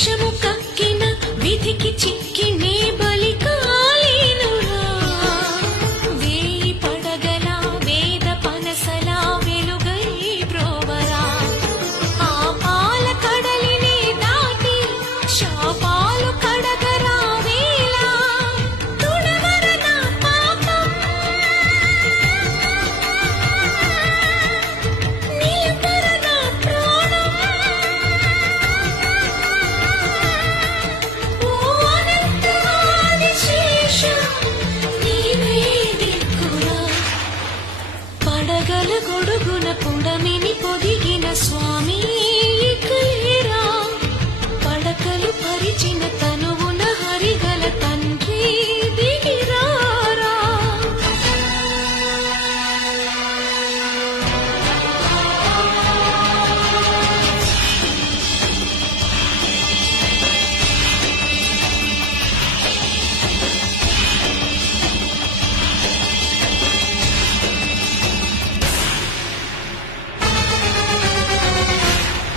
విషము కక్కిన విధికి చిక్కి నే బలి కాలేనురా. వేయి పడగల వేద పనసల వెలుగై బ్రోవరా. ఆ పాల కడలినే దాటి శాపాలు కడగరా వేళ. తుడవర నా పాపం, నిలుపర నా ప్రాణం. ఓ అనంత ఆదిశేష నీవే దిక్కురా. పడగల గొడుగున పుడమిని పొదిగిన స్వామి ఇకలేరా. పడకలు పరిచిన తన